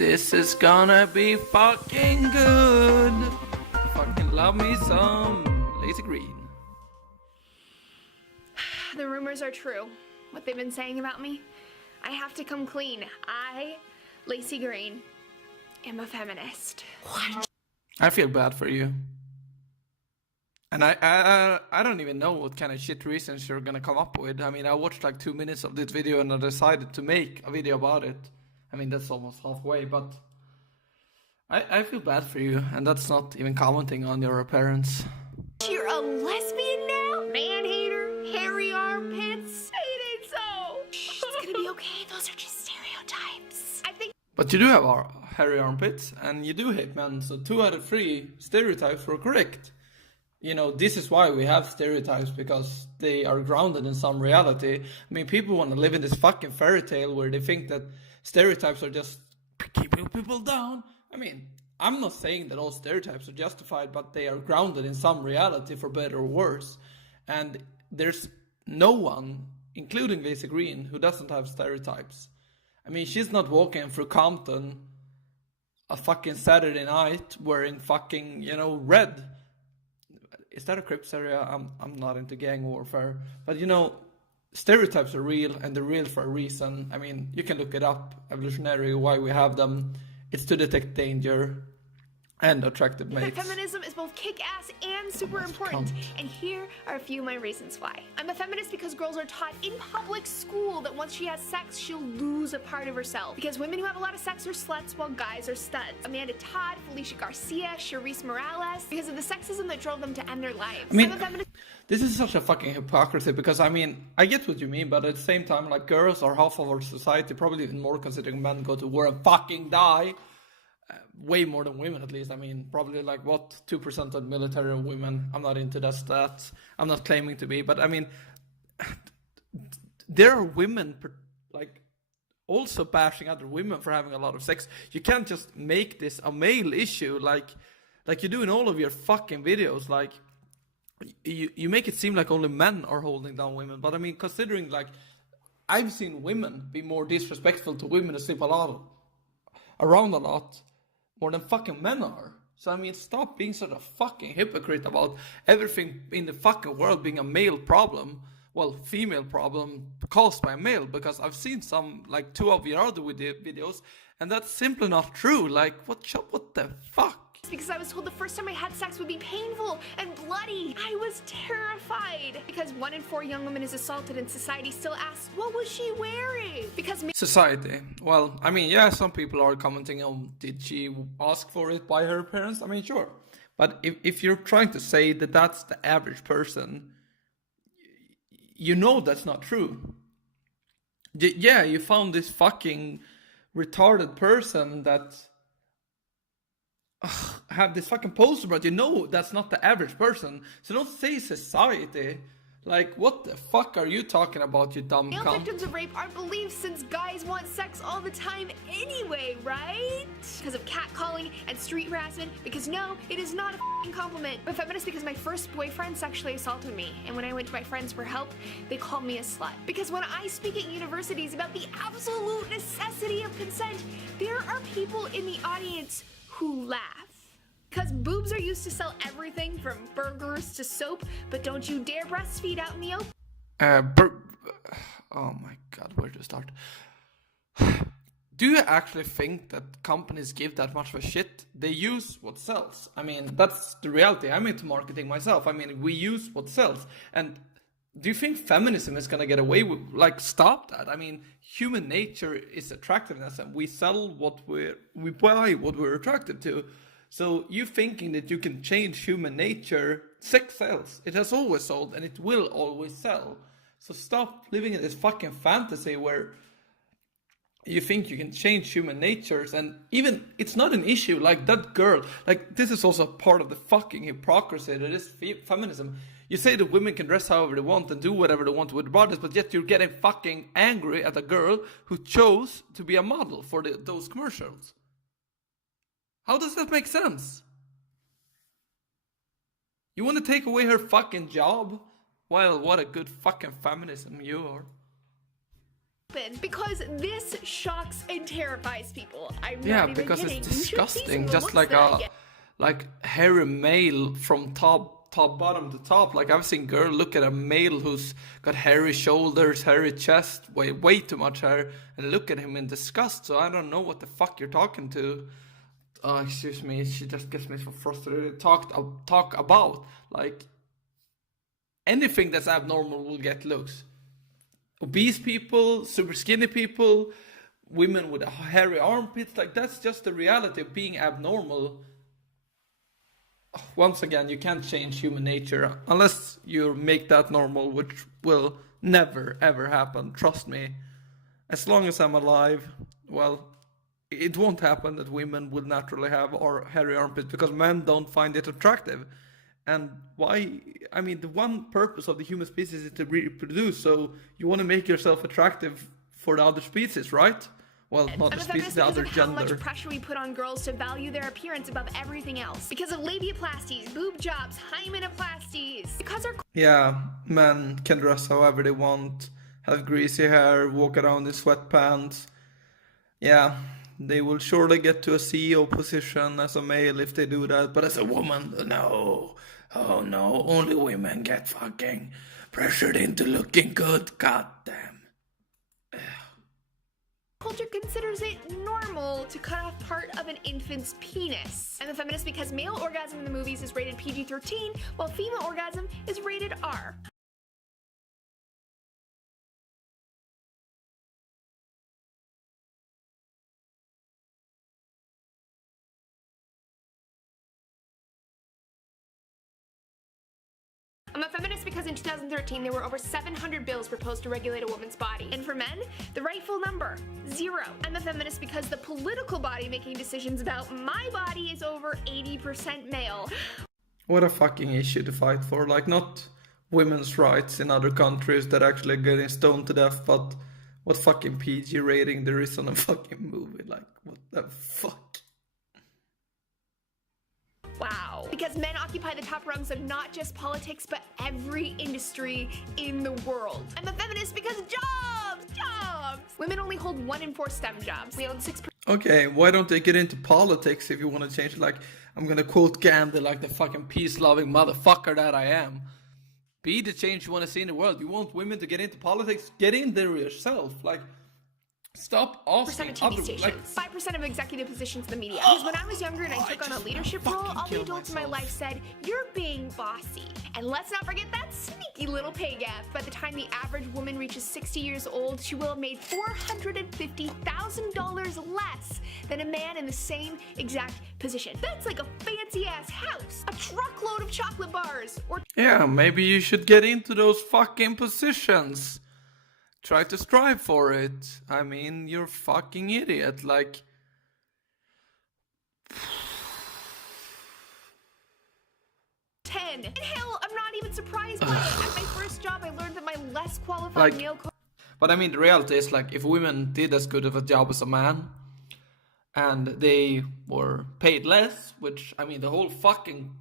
This is gonna be fucking good. Fucking love me some Laci Green. The rumors are true. What they've been saying about me. I have to come clean. I, Laci Green, am a feminist. What? I feel bad for you. And I don't even know what kind of shit reasons you're gonna come up with. I mean, I watched like 2 minutes of this video and I decided to make a video about it. I mean, that's almost halfway, but I feel bad for you, and that's not even commenting on your appearance. You're a lesbian now? Man-hater, hairy armpits. Ain't it so? It's gonna be okay. Those are just stereotypes. I think. But you do have hairy armpits, and you do hate men, so 2 out of 3 stereotypes were correct. You know, this is why we have stereotypes, because they are grounded in some reality. I mean, people want to live in this fucking fairy tale where they think that stereotypes are just keeping people down. I mean, I'm not saying that all stereotypes are justified, but they are grounded in some reality, for better or worse. And there's no one, including Laci Green, who doesn't have stereotypes. I mean, she's not walking through Compton a fucking Saturday night wearing fucking, you know, red. Is that a Crips area? I'm not into gang warfare. But, you know, stereotypes are real, and they're real for a reason. I mean, you can look it up, evolutionary, why we have them. It's to detect danger and attractive mates. Feminism is both kick-ass and super important, and here are a few of my reasons why. I'm a feminist because girls are taught in public school that once she has sex, she'll lose a part of herself. Because women who have a lot of sex are sluts, while guys are studs. Amanda Todd, Felicia Garcia, Charisse Morales, because of the sexism that drove them to end their lives. I mean, I'm a feminist. This is such a fucking hypocrisy, because I mean, I get what you mean, but at the same time, like, girls are half of our society, probably even more considering men go to war and fucking die. Way more than women, at least. I mean, probably like, what, 2% of the military are women. I'm not into that stats. I'm not claiming to be, but I mean, there are women like also bashing other women for having a lot of sex. You can't just make this a male issue like you do in all of your fucking videos. Like, you make it seem like only men are holding down women, but I mean, considering, like, I've seen women be more disrespectful to women who sleep around a lot more than fucking men are. So I mean, stop being such a fucking hypocrite about everything in the fucking world being a male problem. Well, female problem caused by a male, because I've seen some, like 2 of your other videos, and that's simply not true. Like, what the fuck? Because I was told the first time I had sex would be painful and bloody. I was terrified. Because 1 in 4 young women is assaulted, and society still asks, what was she wearing? Because society. Well, I mean, yeah, some people are commenting on, did she ask for it by her parents? I mean, sure. But if you're trying to say that that's the average person, you know that's not true. Yeah, you found this fucking retarded person that have this fucking poster, but you know that's not the average person. So don't say society. Like, what the fuck are you talking about, you dumb male cunt? Victims of rape aren't believed, since guys want sex all the time anyway, right? Because of catcalling and street harassment. Because no, it is not a f***ing compliment. I'm a feminist because my first boyfriend sexually assaulted me, and when I went to my friends for help, they called me a slut. Because when I speak at universities about the absolute necessity of consent, there are people in the audience who laugh. Because boobs are used to sell everything from burgers to soap, but don't you dare breastfeed out in the open. Oh my god, where to start? Do you actually think that companies give that much of a shit? They use what sells. I mean, that's the reality. I'm into marketing myself. I mean, we use what sells. And do you think feminism is gonna get away with, like, stop that? I mean, human nature is attractiveness, and we sell we buy what we're attracted to. So you thinking that you can change human nature, sex sells. It has always sold, and it will always sell. So stop living in this fucking fantasy where you think you can change human natures, and even it's not an issue. Like, that girl, like, this is also part of the fucking hypocrisy that is feminism. You say that women can dress however they want and do whatever they want with their bodies, but yet you're getting fucking angry at a girl who chose to be a model for those commercials. How does that make sense? You want to take away her fucking job? Well, what a good fucking feminism you are. because this shocks and terrifies people. I'm Yeah, not even because kidding. it's You should see some disgusting. of the Just looks like that I a get. hairy male from top bottom to top. Like I've seen girl look at a male who's got hairy shoulders, hairy chest, way too much hair, and look at him in disgust. So I don't know what the fuck you're talking to. Excuse me, she just gets me so frustrated. Talk about like anything that's abnormal will get looks. Obese people, super skinny people, women with hairy armpits, like that's just the reality of being abnormal. Once again, you can't change human nature unless you make that normal, which will never ever happen, trust me. As long as I'm alive, well, it won't happen that women will naturally have hairy armpits because men don't find it attractive. And why? I mean, the one purpose of the human species is to reproduce, so you want to make yourself attractive for the other species, right? Well, not the species, the other gender. How gender. much pressure we put on girls to value their appearance above everything else. Because of labiaplasties, boob jobs, hymenoplasties. Because our Yeah, men can dress however they want, have greasy hair, walk around in sweatpants. Yeah, they will surely get to a CEO position as a male if they do that, but as a woman, no. Oh no, only women get fucking pressured into looking good, goddamn. culture considers it normal to cut off part of an infant's penis. I'm a feminist because male orgasm in the movies is rated PG-13, while female orgasm is rated R. I'm a feminist because in 2013 there were over 700 bills proposed to regulate a woman's body. And for men, the rightful number, 0. I'm a feminist because the political body making decisions about my body is over 80% male. What a fucking issue to fight for. Like, not women's rights in other countries that actually getting stoned to death, but what fucking PG rating there is on a fucking movie. Like, what the fuck? Wow. Because men occupy the top rungs of not just politics, but every industry in the world. I'm a feminist because jobs! Women only hold 1 in 4 STEM jobs. We own 6%. Okay, why don't they get into politics if you want to change it? Like, I'm gonna quote Gandhi like the fucking peace-loving motherfucker that I am. Be the change you want to see in the world. You want women to get into politics? Get in there yourself. Like, stop asking of TV other, stations, like, 5% of executive positions in the media. Because when I was younger and I took on a leadership role, all the adults in my life said, "You're being bossy." And let's not forget that sneaky little pay gap. By the time the average woman reaches 60 years old, she will have made $450,000 less than a man in the same exact position. That's like a fancy ass house, a truckload of chocolate bars, or yeah, maybe you should get into those fucking positions. Try to strive for it. I mean, you're a fucking idiot. Like, 10. And hell, I'm not even surprised by it. At my first job, I learned that my less qualified Like, male but I mean, the reality is, like, if women did as good of a job as a man, and they were paid less, which, I mean, the whole fucking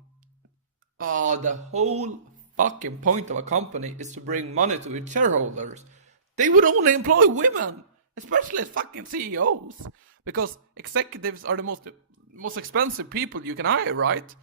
point of a company is to bring money to its shareholders. They would only employ women, especially as fucking CEOs, because executives are the most expensive people you can hire, right?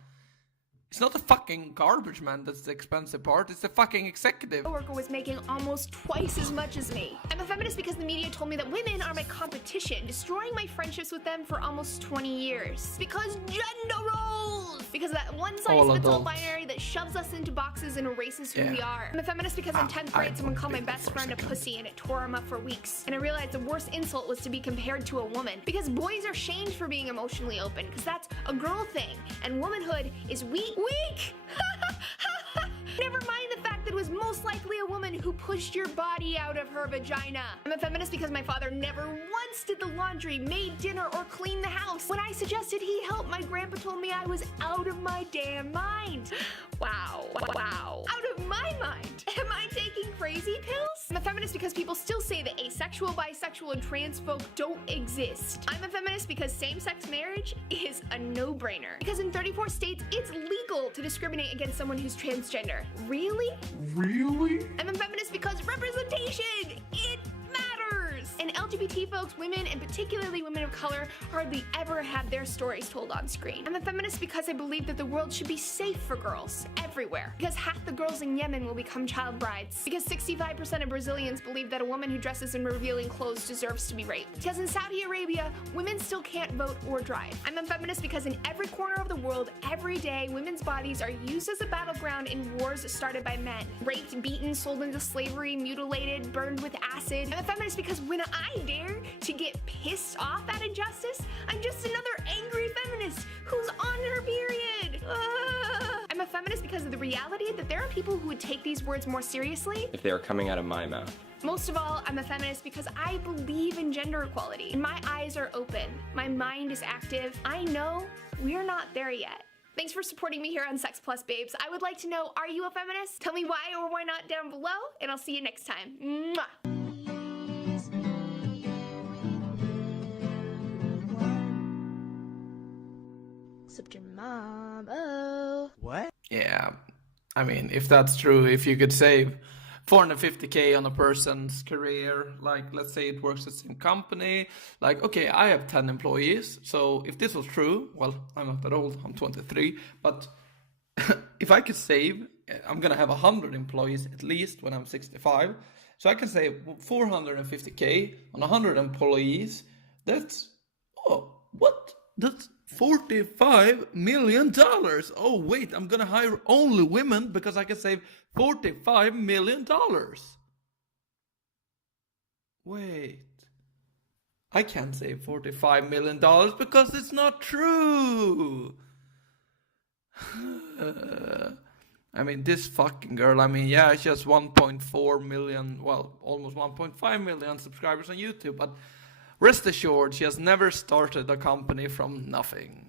It's not the fucking garbage man that's the expensive part, it's the fucking executive. coworker was making almost twice as much as me. I'm a feminist because the media told me that women are my competition, destroying my friendships with them for almost 20 years. Because gender roles! Because that one-size-fits-all binary that shoves us into boxes and erases who we are. I'm a feminist because in 10th grade someone called my best friend a pussy and it tore him up for weeks. And I realized the worst insult was to be compared to a woman. Because boys are shamed for being emotionally open, because that's a girl thing. And womanhood is weak. Never mind the fact that it was most likely a woman who pushed your body out of her vagina. I'm a feminist because my father never once did the laundry, made dinner, or cleaned the house. When I suggested he help, my grandpa told me I was out of my damn mind. Wow. Out of my mind. Am I taking crazy pills? I'm a feminist because people still say that asexual, bisexual, and trans folk don't exist. I'm a feminist because same-sex marriage is a no-brainer. Because in 34 states, it's legal to discriminate against someone who's transgender. Really? Really? I'm a feminist because representation, it matters. And LGBT folks, women, and particularly women of color, hardly ever have their stories told on screen. I'm a feminist because I believe that the world should be safe for girls, everywhere. Because half the girls in Yemen will become child brides. Because 65% of Brazilians believe that a woman who dresses in revealing clothes deserves to be raped. Because in Saudi Arabia, women still can't vote or drive. I'm a feminist because in every corner of the world, every day, women's bodies are used as a battleground in wars started by men. Raped, beaten, sold into slavery, mutilated, burned with acid. I'm a feminist because when I dare to get pissed off at injustice, I'm just another angry feminist who's on her period. I'm a feminist because of the reality that there are people who would take these words more seriously if they were coming out of my mouth. Most of all, I'm a feminist because I believe in gender equality. My eyes are open. My mind is active. I know we're not there yet. Thanks for supporting me here on Sex Plus Babes. I would like to know, are you a feminist? Tell me why or why not down below, and I'll see you next time. Mwah. Except your mom. Oh. What? Yeah, I mean, if that's true, if you could save 450k on a person's career, like let's say it works at the same company, like okay, I have 10 employees, so if this was true, well, I'm not that old, I'm 23, but if I could save, I'm gonna have 100 employees at least when I'm 65, so I can save 450k on 100 employees. That's, oh, what? That's $45 million. Oh wait, I'm gonna hire only women because I can save $45 million. Wait, I can't save $45 million because it's not true. I mean, this fucking girl, I mean, yeah, she has 1.4 million, well, almost 1.5 million subscribers on YouTube, but rest assured, she has never started a company from nothing.